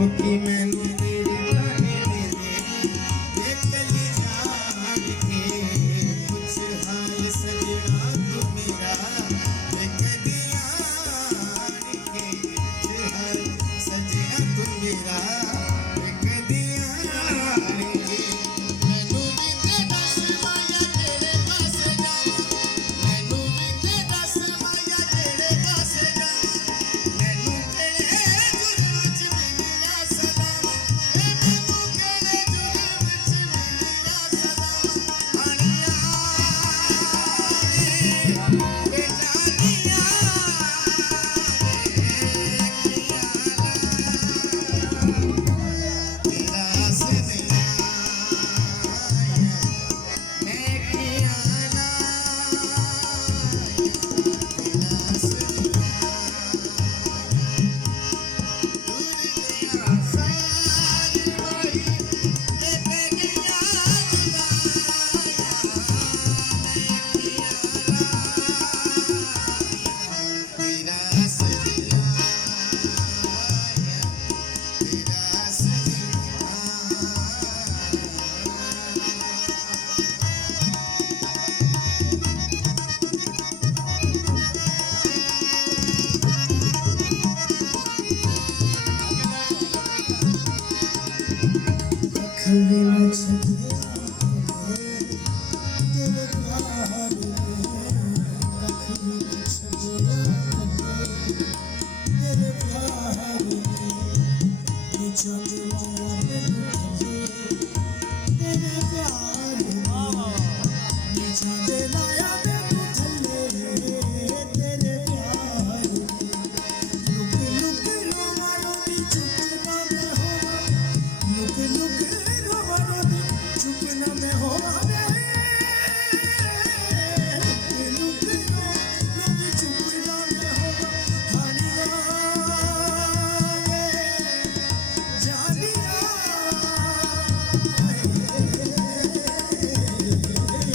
कि मैनू तेरे ताने मेरे ये कली जान के कुछ हाल सजना तू मेरा ये कलियां के कुछ हाल सजना तू मेरा ये कलियां के मैनू भी ते दस माया तेरे पास जावां मैनू भी ते दस माया तेरे पास जावां मैनू किहड़े जुल्म च मिलिया सदावां मैनू किहड़े जुल्म च मिलिया सदावां आनियां वे जानियां तेरा सदियां मैं किया ना तेरा सदियां दुनिया सारी होई ये पे गया जुदाइयां मैं किया ना तेरा सदियां तेरा सदियां कभी न छुपे तेरे प्यार में कभी न छुपे तेरे प्यार में ये चांद मेरा तेरे प्यार में ये चांद लाया मैं थल्ले तेरे प्यार में लुक लुक रोवा रोती चुप ना मैं होवा लुक लुक रोवा रोती चुप ना मैं होवा लुक लुक रोती चुप ना मैं होवा हानिया वे जानिया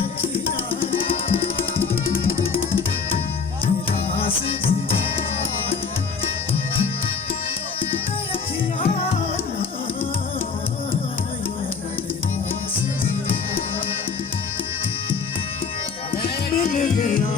अखियां तेरा सदियां मिल गया